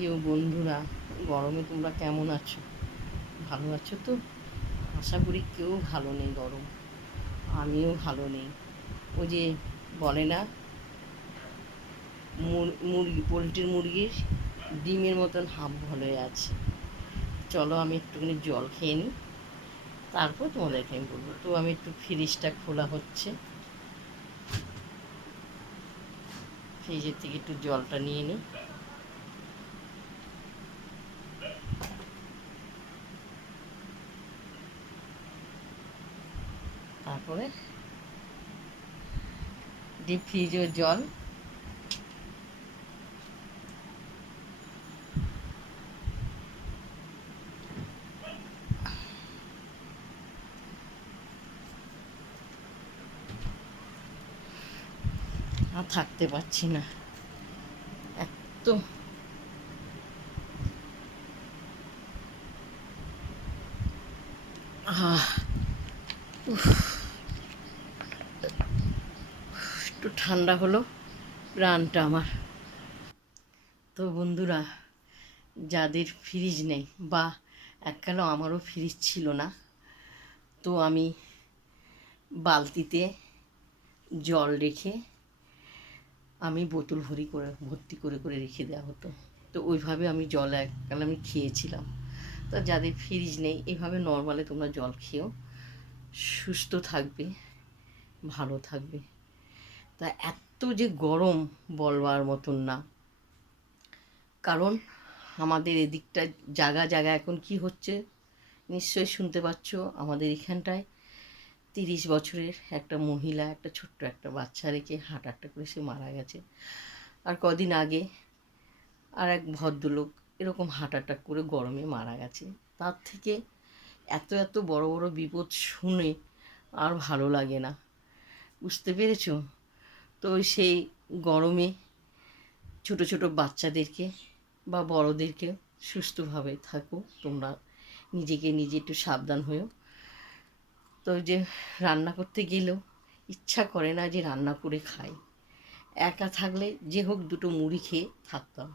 প্রিয় বন্ধুরা, গরমে তোমরা কেমন আছো? ভালো আছো তো? আশা করি কেউ ভালো নেই গরম। আমিও ভালো নেই। ওই যে বলে না, মুরগি, পোলট্রির মুরগির ডিমের মতন হাফ হয়ে আছে। চলো আমি একটুখানি জল খেয়ে নিই, তারপর তোমাদেরকে আমি বলবো। তো আমি একটু ফ্রিজটা খোলা হচ্ছে, ফ্রিজের থেকে একটু জলটা নিয়ে নিই। তারপরে ডিপ ফ্রিজের জল আর থাকতে পারছি না, এত একটু ঠান্ডা হলো প্রাণটা আমার। তো বন্ধুরা, যাদের ফ্রিজ নেই, বা এককালে আমারও ফ্রিজ ছিল না, তো আমি বালতিতে জল রেখে আমি বোতল ভর্তি করে করে রেখে দেওয়া হতো। তো ওইভাবে আমি জল এককালে আমি খেয়েছিলাম। তো যাদের ফ্রিজ নেই, এভাবে নর্মালে তোমরা জল খেয়েও সুস্থ থাকবে, ভালো থাকবে। তা এত যে গরম বলবার মতন না, কারণ আমাদের এদিকটা জায়গা জায়গা এখন কি হচ্ছে নিশ্চয়ই শুনতে পাচ্ছ। আমাদের এখানটায় 30 বছরের একটা মহিলা একটা ছোট্ট একটা বাচ্চা রেখে হার্ট অ্যাটাক করে সে মারা গেছে। আর কদিন আগে আর এক ভদ্রলোক এরকম হার্ট অ্যাটাক করে গরমে মারা গেছে। তার থেকে এত এত বড় বড় বিপদ শুনে আর ভালো লাগে না, বুঝতে পেরেছো? তো সেই গরমে ছোট ছোট বাচ্চাদেরকে বা বড়োদেরকে সুস্থভাবে থাকো তোমরা, নিজেকে নিজে একটু সাবধান হয়েও। তো যে রান্না করতে গেলেও ইচ্ছা করে না যে রান্না করে খাই। একা থাকলে যে হোক দুটো মুড়ি খেয়ে থাকতাম।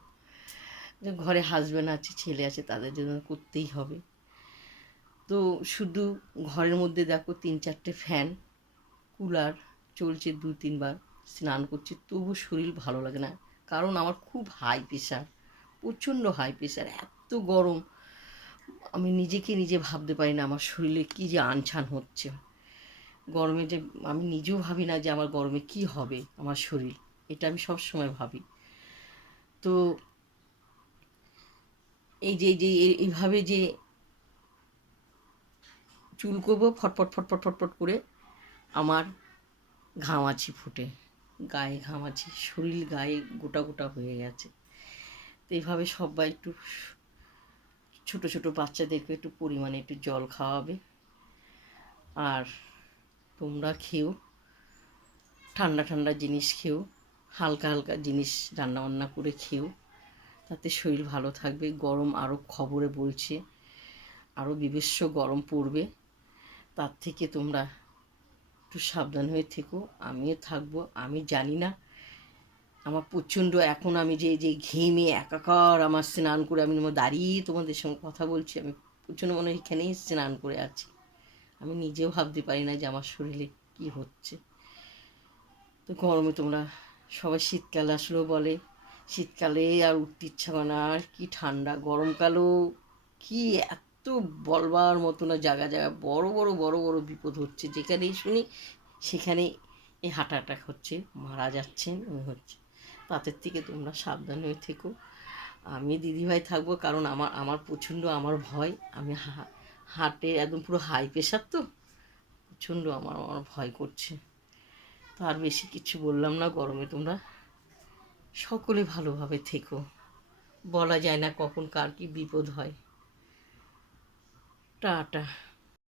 যে ঘরে হাজব্যান্ড আছে, ছেলে আছে, তাদের জন্য করতেই হবে। তো শুধু ঘরের মধ্যে দেখো 3-4টে ফ্যান, কুলার চলছে, 2-3 বার স্নান করছি, তবু শরীর ভালো লাগে না। কারণ আমার খুব হাই প্রেশার, প্রচণ্ড হাই প্রেশার। এত গরম আমি নিজেকে নিজে ভাবতে পারি না আমার শরীরে কী যে আনছান হচ্ছে গরমে। যে আমি নিজেও ভাবি না যে আমার গরমে কি হবে আমার শরীর, এটা আমি সব সময় ভাবি। তো এই যে এইভাবে যে চুলকোবো ফটফট ফটফট ফটফট করে আমার ঘামাচি ফুটে, গায়ে ঘামাচি, শরীর গায়ে গোটা গোটা হয়ে গেছে। তো এইভাবে সবাই একটু ছোট ছোট বাচ্চাদেরকে একটু পরিমাণে একটু জল খাওয়াবে। আর তোমরা খেও, ঠান্ডা ঠান্ডা জিনিস খেও, হালকা হালকা জিনিস রান্নাবান্না করে খেও, তাতে শরীর ভালো থাকবে। গরম আরও খবরে বলছে আরও বিভৎস গরম পড়বে, তার থেকে তোমরা একটু সাবধান হয়ে থেকো। আমিও থাকবো। আমি জানি না, আমার প্রচণ্ড এখন আমি যে যে ঘেমে একাকার, আমার স্নান করে আমি দাঁড়িয়ে তোমাদের সঙ্গে কথা বলছি, আমি প্রচণ্ড মনে হয় এখানেই স্নান করে আছি। আমি নিজেও ভাবতে পারি না যে আমার শরীরে কী হচ্ছে। তো গরমে তোমরা সবাই শীতকাল আসলেও বলে শীতকালে আর উঠতে ইচ্ছা করে না, আর কি ঠান্ডা। গরমকালেও কি এত বলবার মতো না, জায়গা জায়গা বড় বড় বড় বড় বিপদ হচ্ছে, যেখানেই শুনি সেখানেই এই হার্ট অ্যাটাক হচ্ছে, মারা যাচ্ছেন, হচ্ছে। তাদের থেকে তোমরা সাবধান হয়ে থেকো। আমি দিদিভাই থাকবো, কারণ আমার আমার প্রচণ্ড আমার ভয়। আমি হার্টে একদম পুরো হাই প্রেশার, তো প্রচণ্ড আমার আমার ভয় করছে। তো আর বেশি কিছু বললাম না। গরমে তোমরা সকলে ভালোভাবে থেকো, বলা যায় না কখন কার কী বিপদ হয়। টাটা।